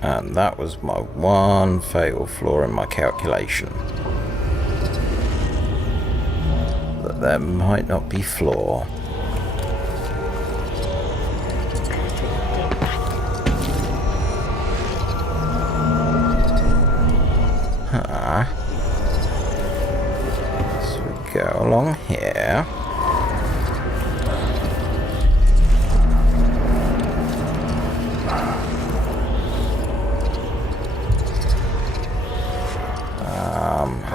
And that was my one fatal flaw in my calculation. That there might not be floor. So we go along here.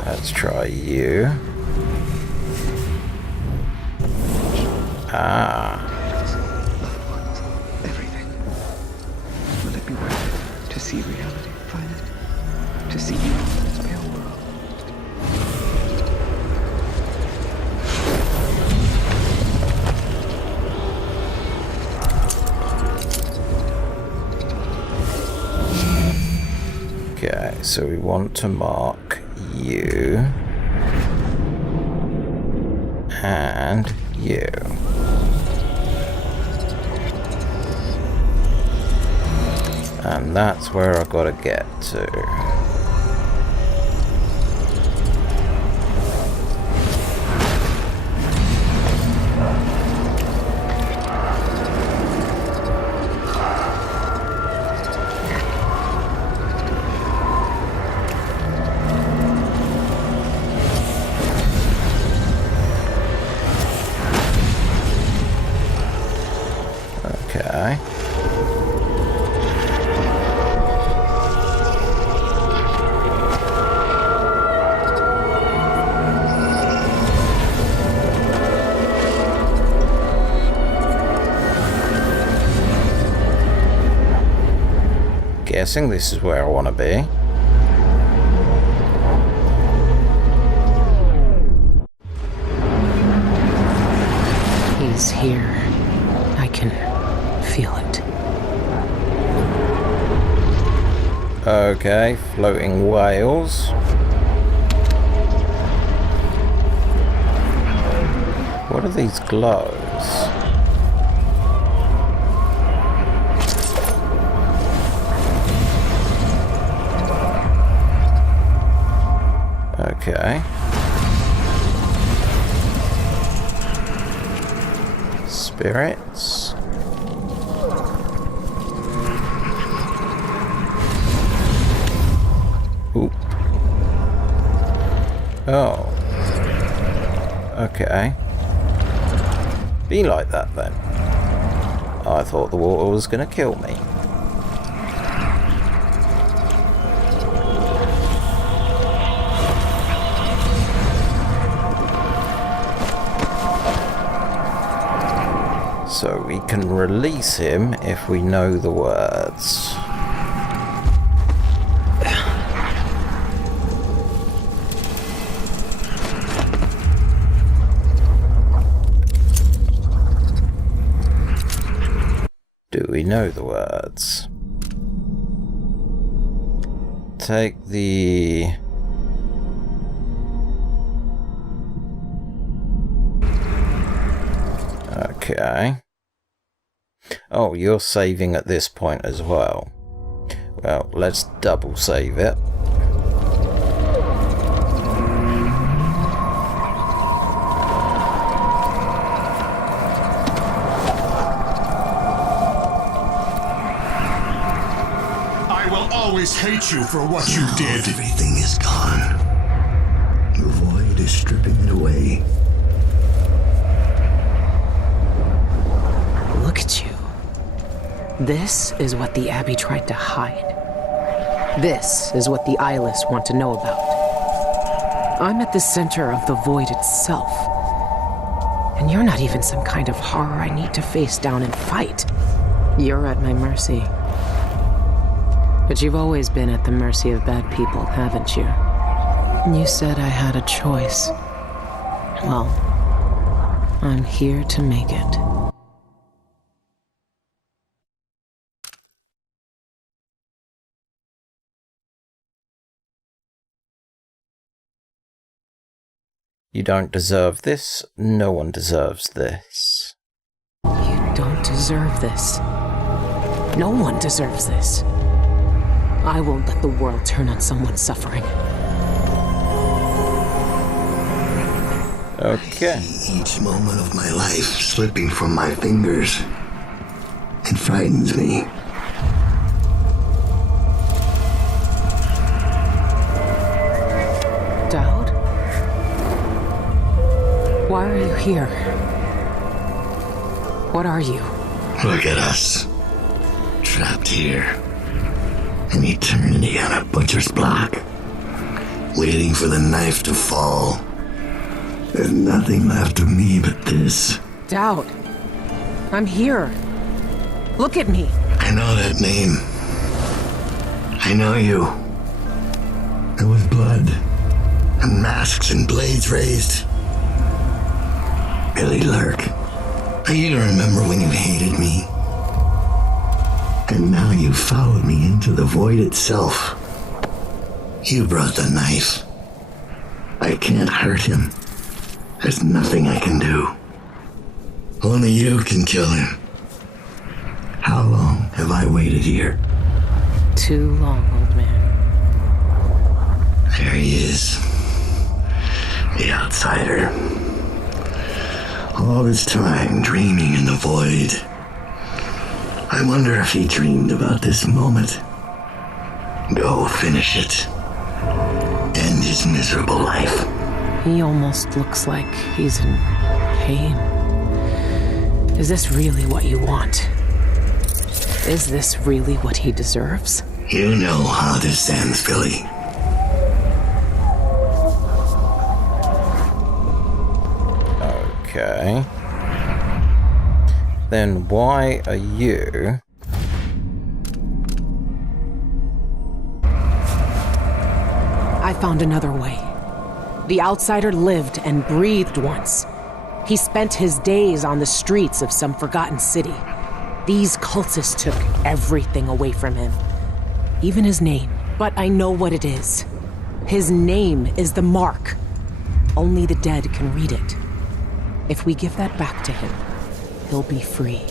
Let's try you. Everything. Will it be worth it to see reality finally? To see you in its real world? Okay, so we want to mark you and you. And that's where I gotta get to. Okay. Guessing this is where I want to be. He's here. I can feel it. Okay, floating whales. What are these glows? Okay. Spirits. Oop. Oh. Okay. Be like that then. I thought the water was gonna kill me. So we can release him if we know the words. Do we know the words? Take the... Okay. Oh, you're saving at this point as well. Well, let's double save it. I will always hate you for what you did. Everything is gone. Your void is stripping it away. Look at you. This is what the Abbey tried to hide. This is what the eyeless want to know about. I'm at the center of the void itself. And you're not even some kind of horror I need to face down and fight. You're at my mercy. But you've always been at the mercy of bad people, haven't you? You said I had a choice. Well, I'm here to make it. You don't deserve this. No one deserves this. You don't deserve this. No one deserves this. I won't let the world turn on someone suffering. Okay. I see each moment of my life slipping from my fingers. It frightens me. Daud? Why are you here? What are you? Look at us. Trapped here. An eternity on a butcher's block. Waiting for the knife to fall. There's nothing left of me but this. Daud. I'm here. Look at me. I know that name. I know you. There was blood. And masks and blades raised. Billie Lurk. I even remember when you hated me. And now you followed me into the void itself. You brought the knife. I can't hurt him. There's nothing I can do. Only you can kill him. How long have I waited here? Too long, old man. There he is. The outsider. All this time dreaming in the void. I wonder if he dreamed about this moment. Go finish it. End his miserable life. He almost looks like he's in pain. Is this really what you want? Is this really what he deserves? You know how this ends, Billy. Okay. Then why are you... I found another way. The outsider lived and breathed once. He spent his days on the streets of some forgotten city. These cultists took everything away from him. Even his name. But I know what it is. His name is the Mark. Only the dead can read it. If we give that back to him, he'll be free.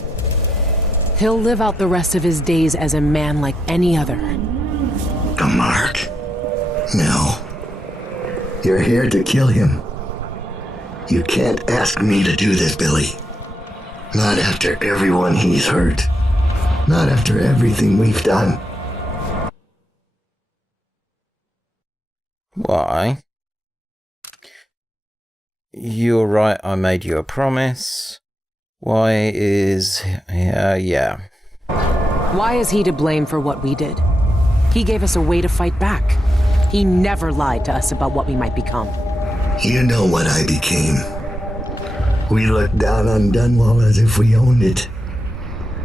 He'll live out the rest of his days as a man like any other. The Mark? No. You're here to kill him. You can't ask me to do this, Billy. Not after everyone he's hurt. Not after everything we've done. Why? You're right, I made you a promise. Why is... yeah. Why is he to blame for what we did? He gave us a way to fight back. He never lied to us about what we might become. You know what I became. We looked down on Dunwall as if we owned it.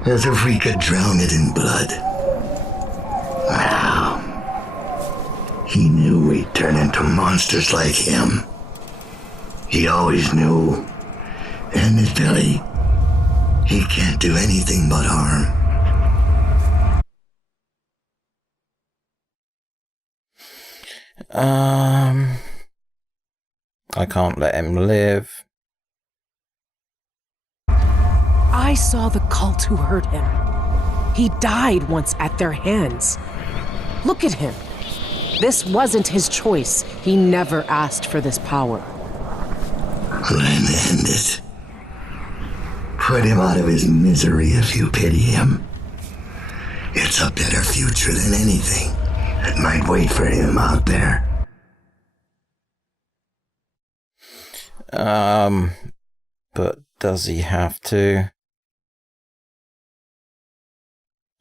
As if we could drown it in blood. Wow. He knew we'd turn into monsters like him. He always knew. And this Billy, he can't do anything but harm. I can't let him live. I saw the cult who hurt him. He died once at their hands. Look at him. This wasn't his choice. He never asked for this power. Then end it. Put him out of his misery if you pity him. It's a better future than anything that might wait for him out there. But does he have to?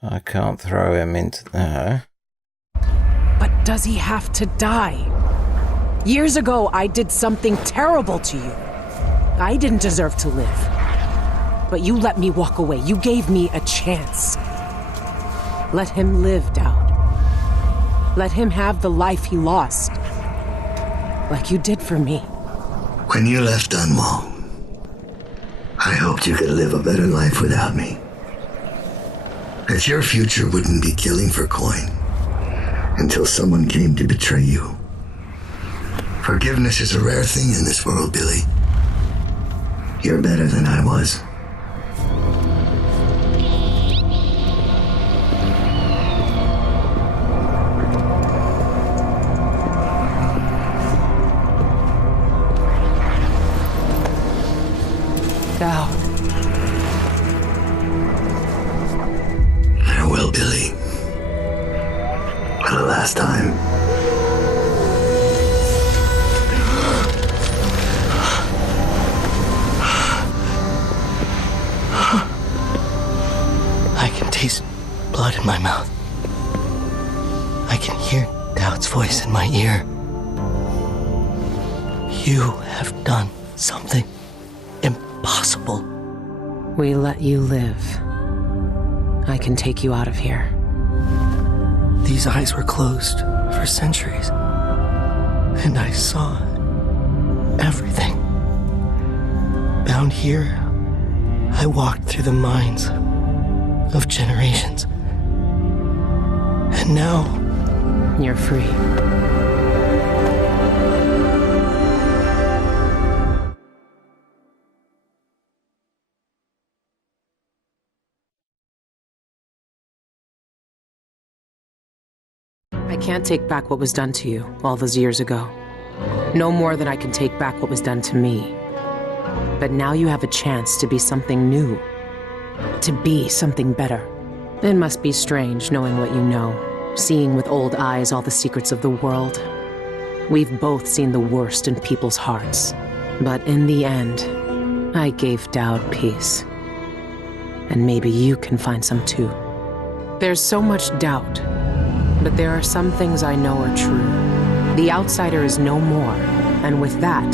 I can't throw him into there. But does he have to die? Years ago, I did something terrible to you. I didn't deserve to live. But you let me walk away. You gave me a chance. Let him live, Daud. Let him have the life he lost. Like you did for me. When you left Dunwall, I hoped you could live a better life without me. That your future wouldn't be killing for coin until someone came to betray you. Forgiveness is a rare thing in this world, Billy. You're better than I was. last time. I can taste blood in my mouth. I can hear Daud's voice in my ear. You have done something impossible. We let you live. I can take you out of here. These eyes were closed for centuries, and I saw everything. Bound here, I walked through the minds of generations. And now, You're free. I can't take back what was done to you all those years ago. No more than I can take back what was done to me. But now you have a chance to be something new. To be something better. It must be strange knowing what you know, seeing with old eyes all the secrets of the world. We've both seen the worst in people's hearts. But in the end, I gave Daud peace. And maybe you can find some too. There's so much doubt. But there are some things I know are true. The outsider is no more, and with that,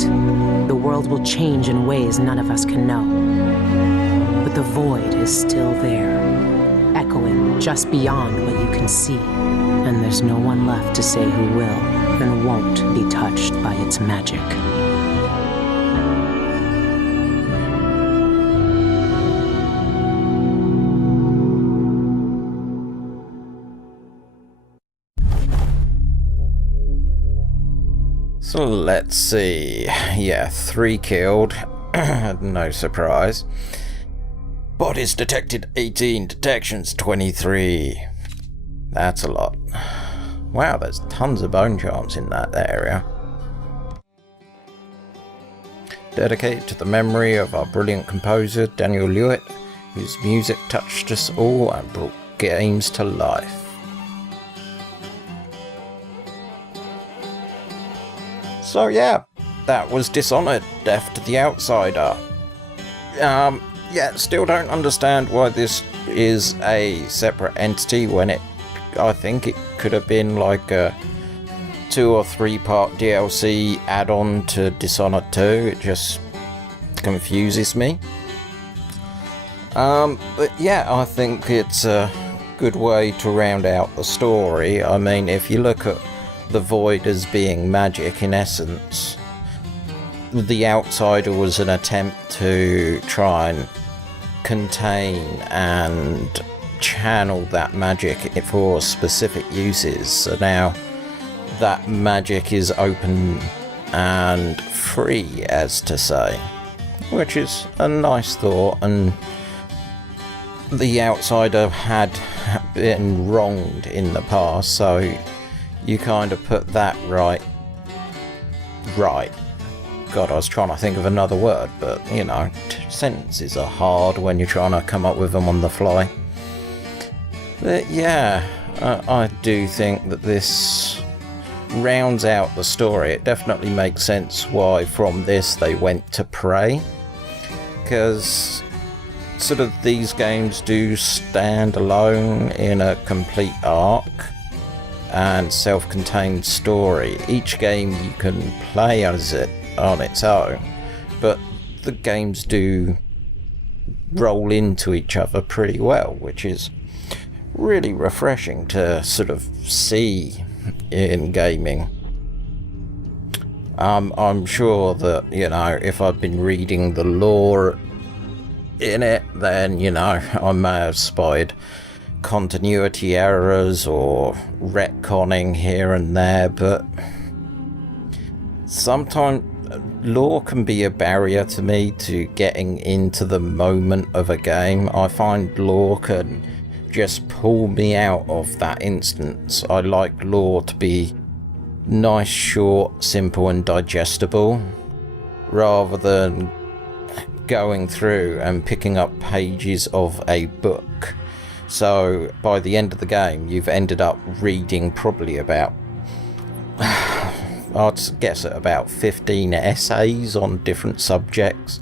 the world will change in ways none of us can know. But the void is still there, echoing just beyond what you can see, and there's no one left to say who will and won't be touched by its magic. So let's see. Yeah, 3 killed. No surprise. Bodies detected 18, detections 23. That's a lot. Wow, there's tons of bone charms in that area. Dedicated to the memory of our brilliant composer, Daniel Lewitt, whose music touched us all and brought games to life. So yeah, that was Dishonored, Death to the Outsider. Yeah, still don't understand why this is a separate entity when I think it could have been like a 2 or 3 part DLC add-on to Dishonored 2. It just confuses me. But yeah, I think it's a good way to round out the story. I mean, if you look at the void as being magic, in essence, the outsider was an attempt to try and contain and channel that magic for specific uses. So now that magic is open and free, as to say, which is a nice thought. And the outsider had been wronged in the past, so you kind of put that right. God, I was trying to think of another word, but, you know, sentences are hard when you're trying to come up with them on the fly. But yeah, I do think that this rounds out the story. It definitely makes sense why from this they went to Prey, because sort of these games do stand alone in a complete arc and self-contained story. Each game you can play as it on its own, but the games do roll into each other pretty well, which is really refreshing to sort of see in gaming. I'm sure that, you know, if I'd been reading the lore in it, then, you know, I may have spied continuity errors or retconning here and there, but sometimes lore can be a barrier to me to getting into the moment of a game. I find lore can just pull me out of that instance. I like lore to be nice, short, simple and digestible, rather than going through and picking up pages of a book. So by the end of the game, you've ended up reading probably about, I'd guess at about 15 essays on different subjects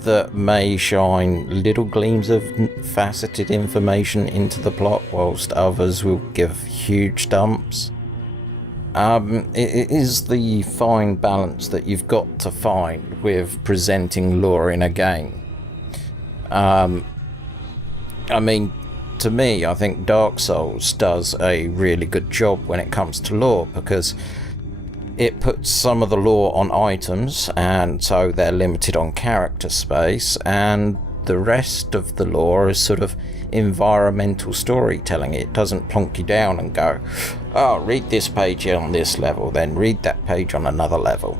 that may shine little gleams of faceted information into the plot, whilst others will give huge dumps. It is the fine balance that you've got to find with presenting lore in a game. I mean, to me, I think Dark Souls does a really good job when it comes to lore, because it puts some of the lore on items, and so they're limited on character space, and the rest of the lore is sort of environmental storytelling. It doesn't plonk you down and go, oh, read this page on this level, then read that page on another level.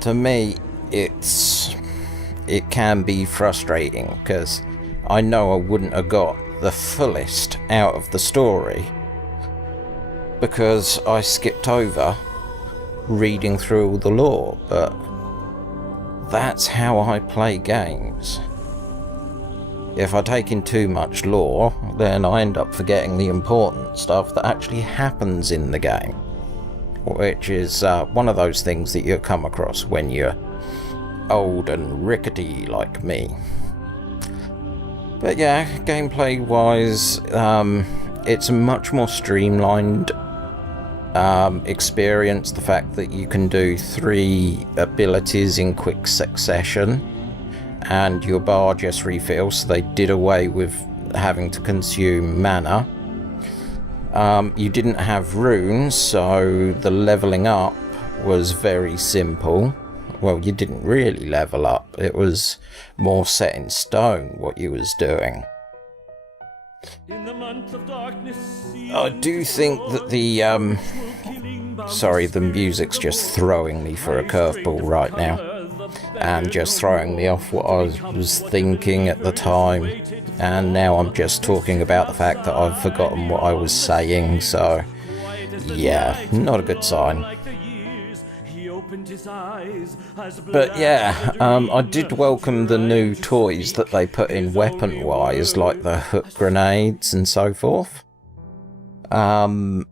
To me, it can be frustrating, because I know I wouldn't have got the fullest out of the story because I skipped over reading through all the lore, but that's how I play games. If I take in too much lore, then I end up forgetting the important stuff that actually happens in the game, which is one of those things that you come across when you're old and rickety like me. But yeah, gameplay wise, it's a much more streamlined experience. The fact that you can do 3 abilities in quick succession and your bar just refills, so they did away with having to consume mana. You didn't have runes, so the leveling up was very simple. Well, you didn't really level up, it was more set in stone what you was doing. I do think that the sorry, the music's just throwing me for a curveball right now, and just throwing me off what I was thinking at the time, and now I'm just talking about the fact that I've forgotten what I was saying, so yeah, not a good sign. But yeah, I did welcome the new toys that they put in weapon-wise, like the hook grenades and so forth. But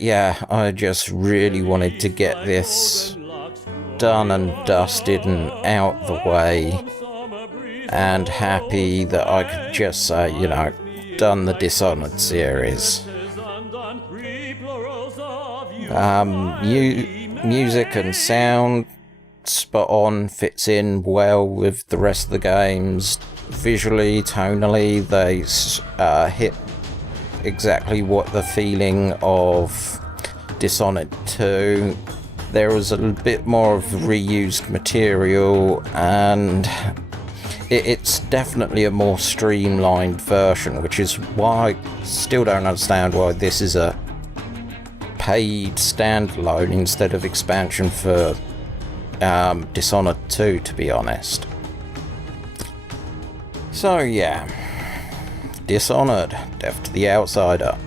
yeah, I just really wanted to get this done and dusted and out the way, and happy that I could just say, you know, done the Dishonored series. Music and sound, spot on, fits in well with the rest of the games. Visually, tonally, they hit exactly what the feeling of Dishonored 2. There was a bit more of reused material, and it's definitely a more streamlined version, which is why I still don't understand why this is a paid standalone instead of expansion for Dishonored 2, to be honest. So yeah, Dishonored, Death to the Outsider,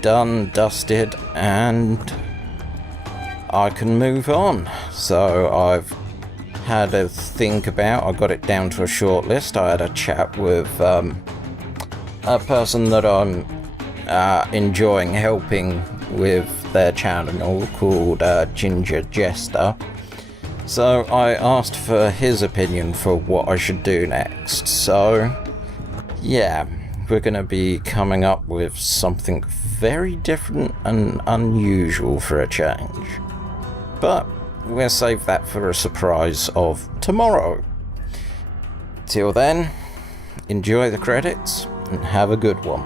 done, dusted, and I can move on. So I've had a think about, I got it down to a short list. I had a chat with a person that I'm enjoying helping with their channel called Ginger Jester. So I asked for his opinion for what I should do next. So yeah, we're going to be coming up with something very different and unusual for a change. But we'll save that for a surprise of tomorrow. Till then, enjoy the credits and have a good one.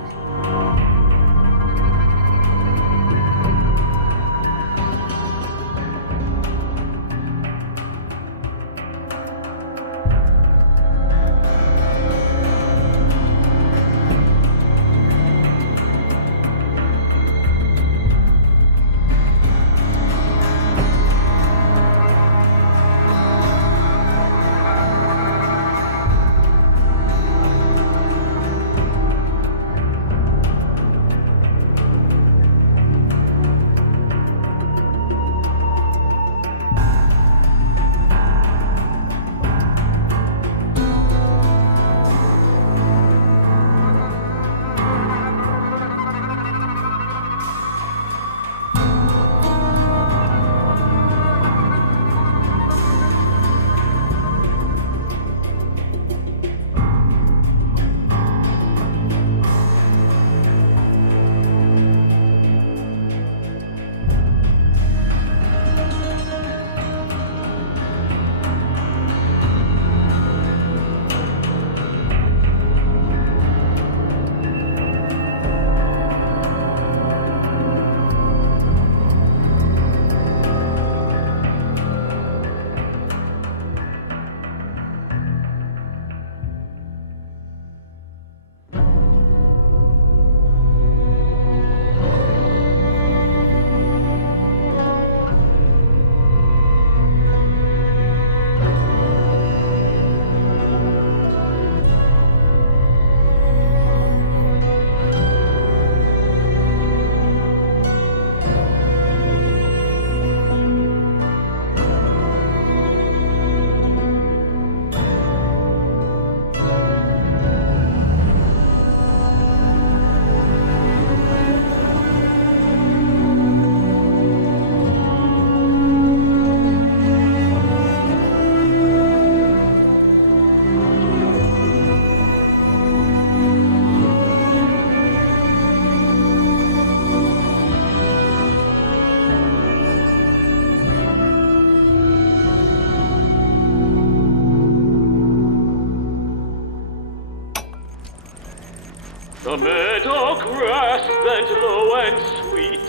The meadow grass bent low and sweet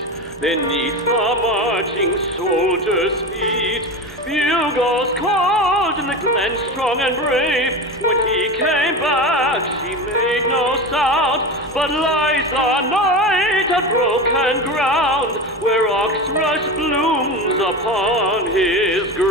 beneath the marching soldiers' feet. Bugles called in the glen strong and brave. When he came back, she made no sound. But lies the night at broken ground, where oxrush blooms upon his grave.